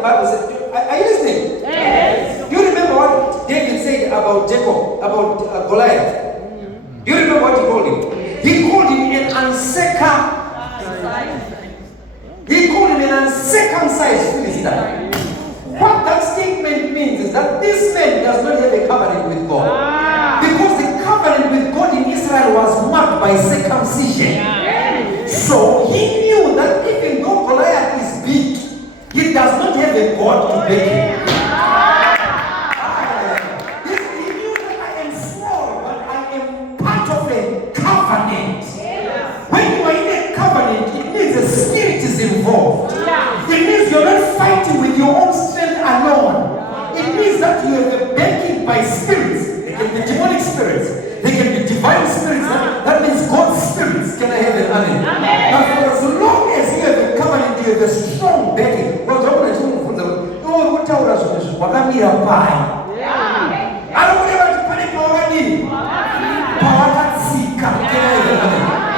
the Bible says? Are you listening? Yes. Do you remember what David said about Jacob, about Goliath? Do you remember what he called him? He called him an uncircumcised. He called him an uncircumcised Philistine. What that statement means is that this man does not have a covenant with God. Because the covenant with God in Israel was marked by circumcision. So he knew that even though Goliath is big, he does not have a God to back him. He knew that I am small, but I am part of a covenant. When you are in a covenant, it means the spirit is involved. It means you're not fighting with your own strength alone. It means that you have a backing by spirits. They can be demonic spirits. They can be divine spirits. That means God's spirits. Can I have an amen? But for as long as you have a covenant, you have a strong backing.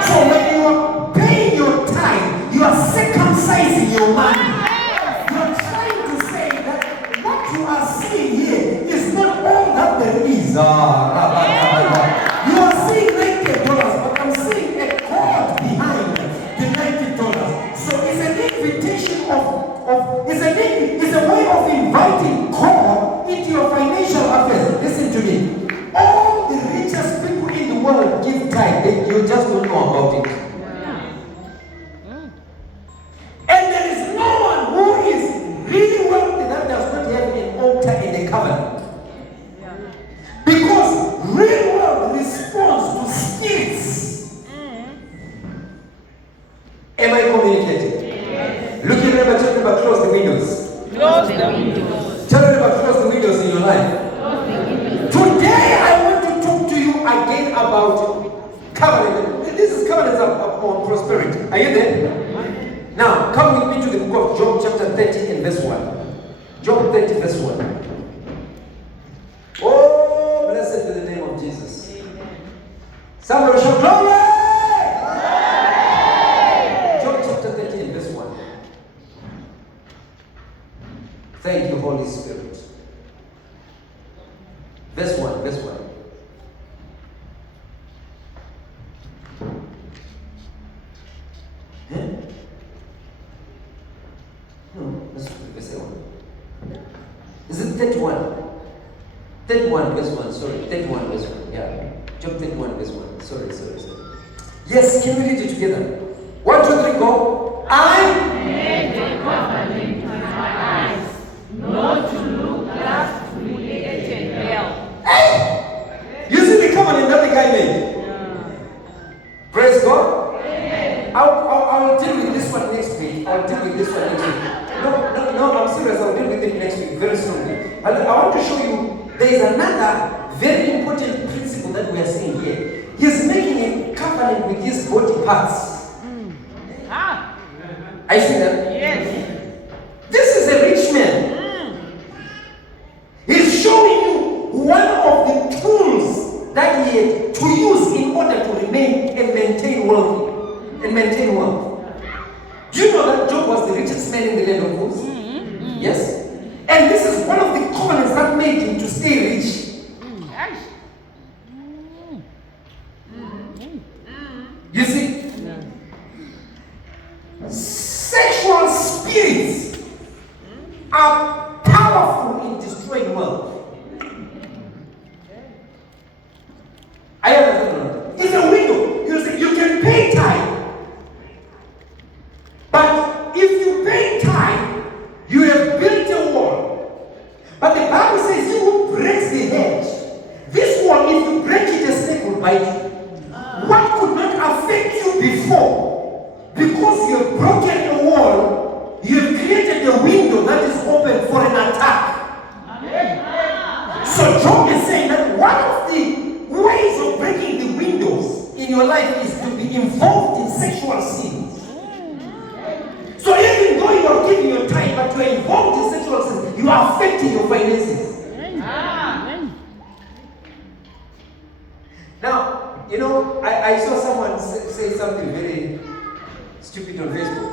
So when you are paying your time, you are circumcising your money. You are trying to say that what you are seeing here is not all that there is. You are seeing $90, but I'm seeing a God behind the $90. So it's an invitation it's a way of inviting God into your financial affairs. Listen to me. All the richest people in the world give tithe. You just don't know about it. And there is no one who is really wealthy that does not have an altar in the covenant. Because real wealth responds to spirits. Am I communicating? Yes. Look at your neighbor, tell your neighbor, close the windows. Close the windows. Tell your neighbor, close the windows in your life. Today I want to talk to you again about covenant. This is covenants on prosperity. Are you there? Now, come with me to the book of Job chapter 30 and verse 1. Job 30 verse 1. Oh, blessed be the name of Jesus. Somebody shout glory! Job chapter 30 and verse 1. Thank you, Holy Spirit. Verse 1, verse 1. No, let's put verse 1. Is it 31? 31 verse 1, sorry. 31 verse 1, yeah. Job 31 verse 1. Sorry. Yes, can we read it together? 1, 2, 3, go. I made a covenant with my eyes, not to look last to humiliated hell. Hey! You see the covenant that the guy made? Praise God. I'll deal with this one next week. I'm serious. I'll deal with it next week very soon. I want to show you there is another very important principle that we are seeing here. He's making a covenant with his body parts. I see that? Yes. This is a rich man. He's showing you one of the tools that he had to use in order to remain and maintain wealth. Do you know that Job was the richest man in the land of Uz? Yes? And this is one of the covenants that made him to stay rich. You see? Sexual spirits are powerful in destroying wealth. I understand. It's a window. You can pay time. But if you pay time, you have built a wall. But the Bible says he who breaks the hedge, this wall, if you break it, a snake will bite you. What could not affect you before? Because you have broken a wall, you have created a window that is open for an attack. So Job is saying that one of the ways of breaking the windows in your life is to be involved in sexual sins. So even though you are giving your time, but you are involved in sexual sins, you are affecting your finances. Now, I saw someone say something very stupid on Facebook.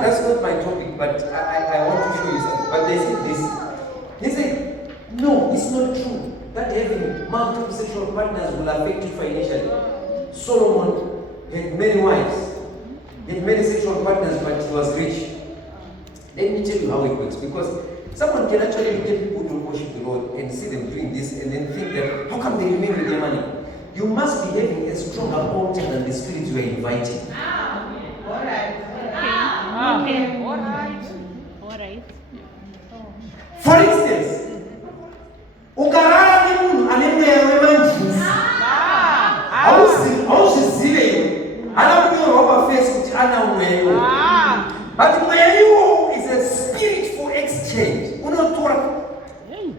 That's not my topic, but I want to show you something. But they said this. They said, no, it's not true. That having multiple sexual partners will affect you financially. Solomon had many wives, he had many sexual partners, but he was rich. Let me tell you how it works, because someone can actually look at people to worship the Lord and see them doing this and then think that, how come they remain with their money? You must be having a stronger altar than the spirit you are inviting. All right. For instance, ukarara nemunhu ane mweya wemanjusi hauzvizive hana kunyorwa pafesi kuti ana mweya but mweya iwowo is a spirit for exchange unotora.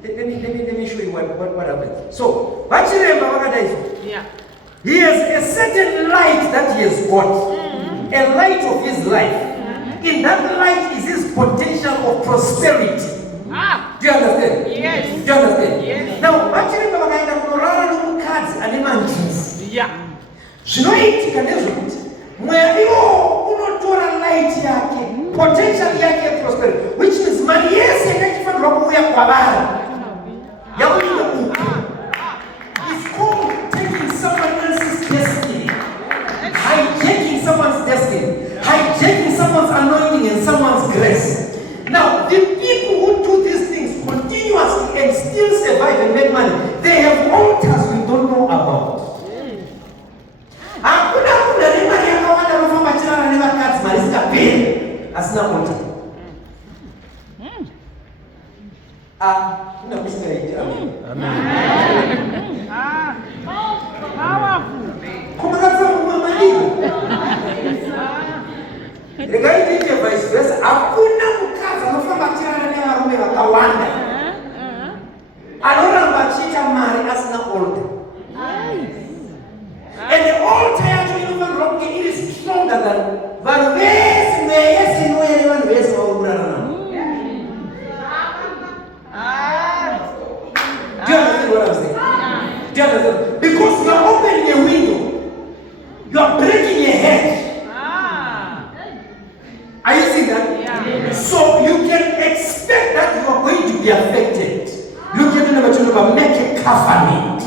Let me show you what happens. So vachiremba vakadaiso, he has a certain light that he has got, a light of his life. In that light is his potential of prosperity. Do you understand? Yes. Do you understand? Yes. Now, vachiremba vakaenda kunorara nomukadzi ane manjusi. Zvinoitika ndezvekuti mweya iwowo unotora light yake, potential yake prosperity, which means mari yese yakachifanirwa kuuya kwavari yakuita uku. It's called taking someone else's destiny, hijacking someone's destiny, hijacking someone's anointing and someone's grace. Now, the people who do these things continuously and still survive and make money, they have altars we don't know about. Hakuna kuna ni mari yakawanda nofamba chirana nevakadzi mari sikaperi asina altar. Kuna kusingaita. Kuma katsa mumamaligo. Regaiti ya vice versa, hakuna mukadzi anofamba chirana nevarume vakawanda anoramba achiita mari asina altar. And the altar yacho inofanirwa kunge iri stronger than vanhu vese mweya yese inouya nevanhu vese vaurarama. Do you understand what I'm saying? Do you understand? Because you are opening a window, you are breaking a hedge. Are you seeing that? So you can expect that you are going to be affected. You can never make a covenant.